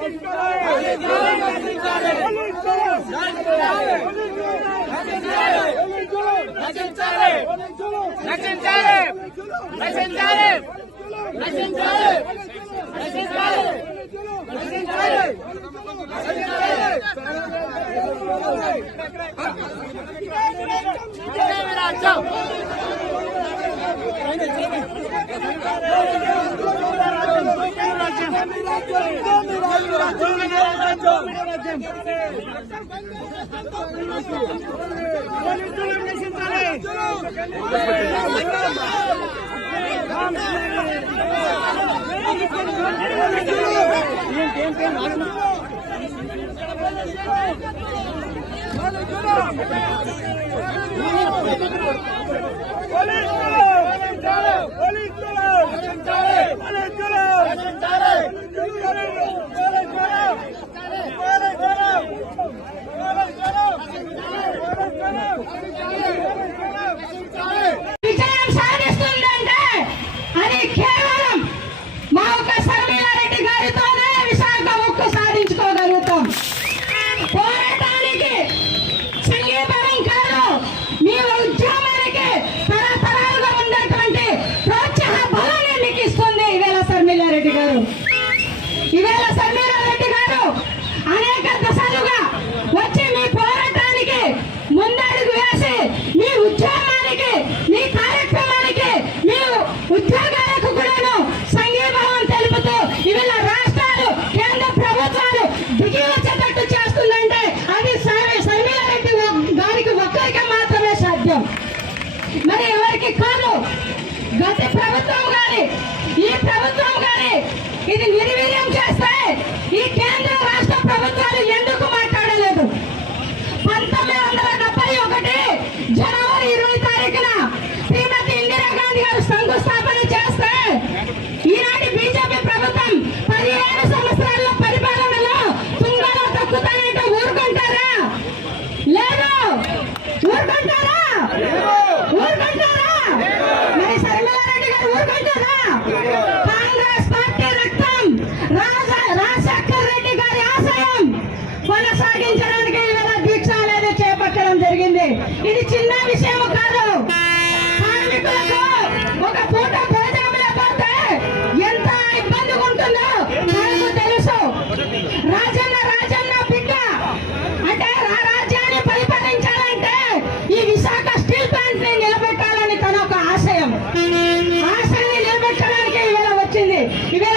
Go! Police!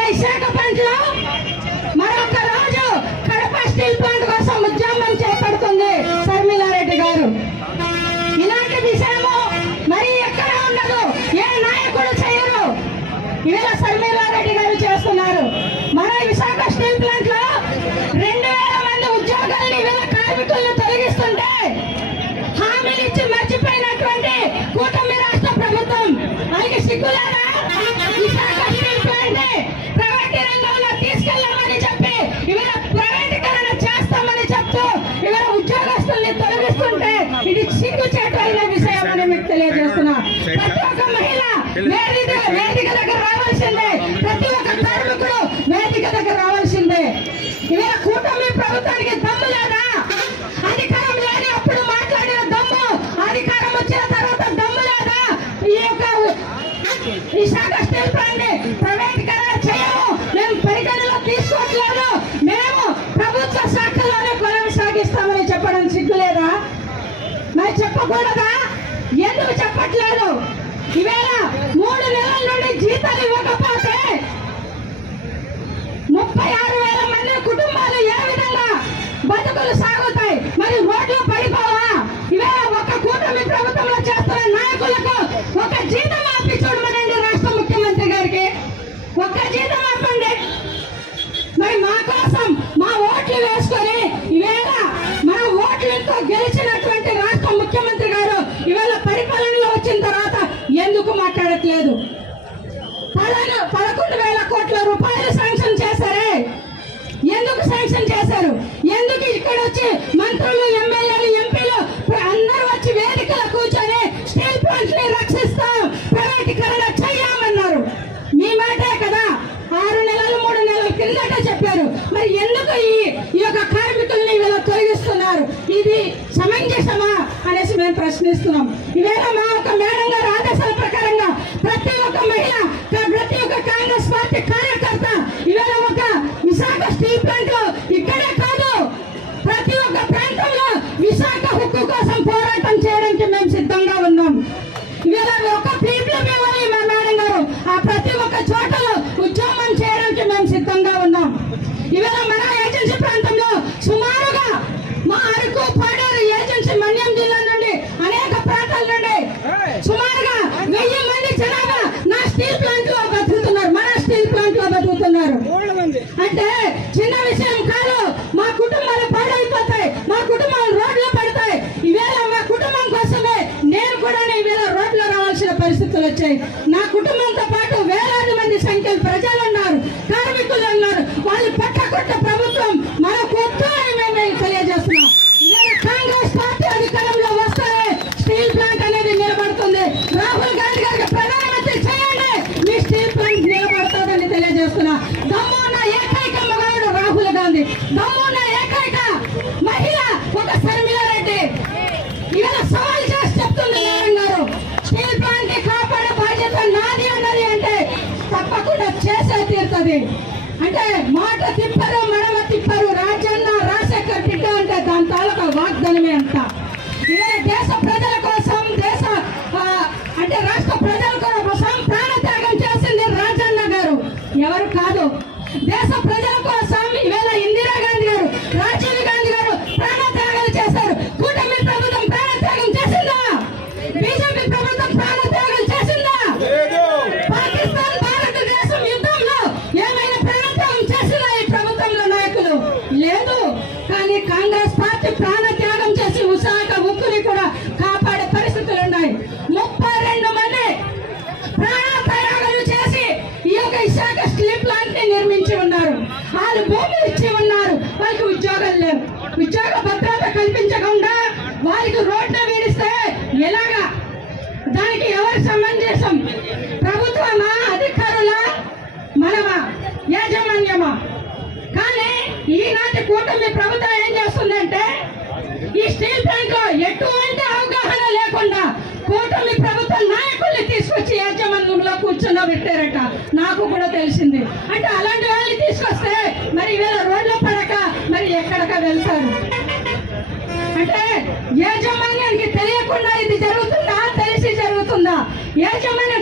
విశాఖపట్నంలో మరొక రోజు కడప స్టీల్ ప్లాంట్ కోసం ఉద్యమం ప్రతి ఒక్క మహిళ వేదిక దగ్గర రావాల్సిందే. ప్రతి దగ్గర రావాల్సిందే. ప్రభుత్వానికి దమ్ము లేదా? అప్పుడు దమ్ము వచ్చిన తర్వాత దమ్ము లేదా? చేయము. మేము తీసుకోవట్లేదు. మేము శాఖలోనే కొనసాగిస్తామని చెప్పడం మరి చెప్పకూడదా? ఈవేళ మూడు నెలల నుండి జీతాలు ఇవ్వకపోతే ముప్పై ఆరు వేల మంది కుటుంబాలు ఏ విధంగా బతుకులు సాగు శాంక్షన్ చేశారు. ఎందుకు ఇక్కడ వచ్చి మంత్రులు ఎమ్మెల్యేలు ఎంపీలు అందరూ వచ్చి వేదికలో కూర్చొని స్టీల్ ప్లాంట్ని రక్షిస్తాం ప్రైవేటీకరణ చేయమన్నారు. మీ మాటే కదా. ఆరు నెలలు మూడు నెలల కిందట చెప్పారు. మరి ఎందుకు ఈ ఈ యొక్క కార్మికుల్ని వీళ్ళు తొలగిస్తున్నారు? ఇది సమంజసమా అనేసి మేము ప్రశ్నిస్తున్నాం. ఈవేళ మా ఒక మేడం గారు ఆదేశాలు జనాభా. నా స్టీల్ ప్లాంట్లో బతుకుతున్నారు. మన స్టీల్ ప్లాంట్లో బతుకుతున్నారు. అంటే చిన్న విషయం కాదు. మా కుటుంబాలు పాడైపోతాయి. మా కుటుంబాలు రోడ్లు పడతాయి. ఇవేళ మా కుటుంబం కోసమే నేను కూడా ఈవేళ రోడ్లో రావాల్సిన పరిస్థితులు వచ్చాయి. enterraste para. తెలుగుదేశం ప్రభుత్వమా అధికారుల మనమా యాజమాన్యమా? కానీ ఈనాటి కూటమి ప్రభుత్వం ఏం చేస్తుందంటే ఈ స్టీల్ ప్లాంట్లో ఎటువంటి అవగాహన లేకుండా కూటమి ప్రభుత్వ నాయకుల్ని తీసుకొచ్చి యాజమాన్యంలో కూర్చున్న పెట్టారట నాకు కూడా తెలిసింది. అంటే అలాంటి వాళ్ళని తీసుకొస్తే మరి వేల రోడ్ల పడక మరి ఎక్కడక వెళ్తారు? అంటే యాజమాన్యానికి Ya, 卖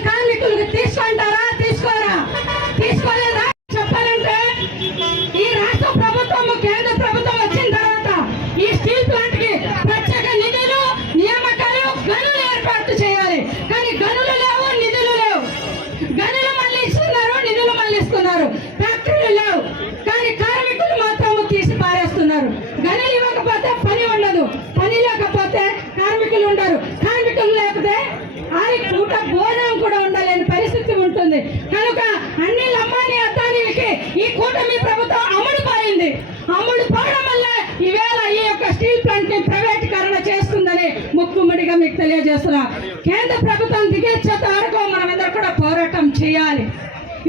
చేయాలి.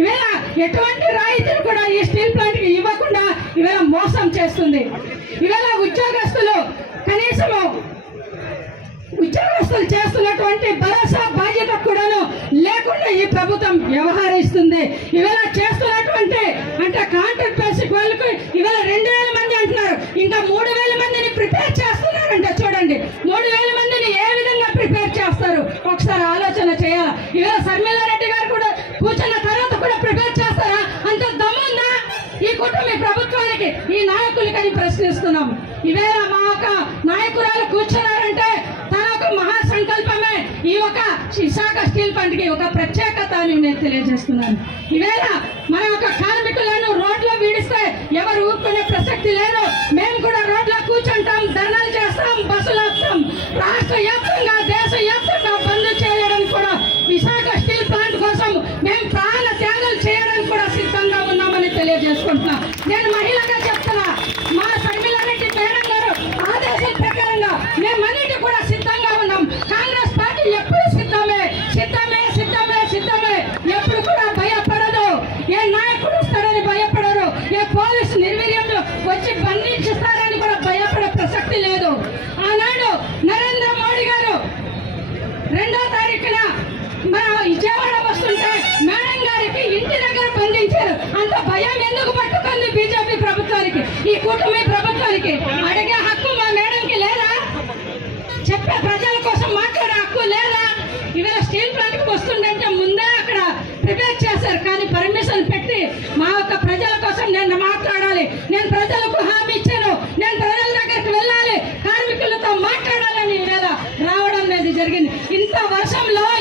ఇవేళ ఎటువంటి రాయితీలు కూడా ఈ స్టీల్ ప్లాంట్కి ఇవ్వకుండా ఇవేళ మోసం చేస్తుంది. ఇవేళ ఉద్యోగస్తులు కనీసము ఉద్యోగస్తులు చేస్తున్నటువంటి భరోసా బాధ్యత కూడాను లేకుండా ఈ ప్రభుత్వం వ్యవహరిస్తుంది. ఇవేళ చేస్తున్నటువంటి అంటే కాంట్రాక్ట్ బేసిక్ వాళ్ళకి ఇవేళ రెండు వేల మంది అంటున్నారు. ఇంకా మూడు ఏంటి ఈ నాయకులకని ప్రశ్నిస్తున్నాం. ఇవేళ మా యొక్క నాయకురాలు కూర్చున్నారంటే తన మహా సంకల్పమే ఈ ఒక విశాఖ స్టీల్ పంటకి ఒక ప్రత్యేకత అని నేను తెలియజేస్తున్నాను. ఇవేళ మన యొక్క కార్మికులను రోడ్లో వీడిస్తే ఎవరు ఊరుకునే ప్రసక్తి లేదు. మేము కూడా రోడ్లో కూర్చుంటాం ధర్నాలు చేస్తాం బస్సులు వస్తాం రాష్ట్ర వ్యాప్తంగా దేశ వ్యాప్తంగా ఈ కూటమి ప్రభుత్వానికి అడిగే హక్కు మా మేడంకి లేదా? చెప్పే ప్రజల కోసం మాట్లాడే హక్కు లేదా? ఇవాళ స్టీల్ ప్లాంట్కి వస్తుండంటే ముందే అక్కడ ప్రిపేర్ చేశారు. కానీ పర్మిషన్ పెట్టి మా యొక్క ప్రజల కోసం నేను మాట్లాడాలి. నేను ప్రజలకు హామీ ఇచ్చాను. నేను ప్రజల దగ్గరికి వెళ్ళాలి. కార్మికులతో మాట్లాడాలని ఈవేళ రావడం అనేది జరిగింది. ఇంత వర్షంలో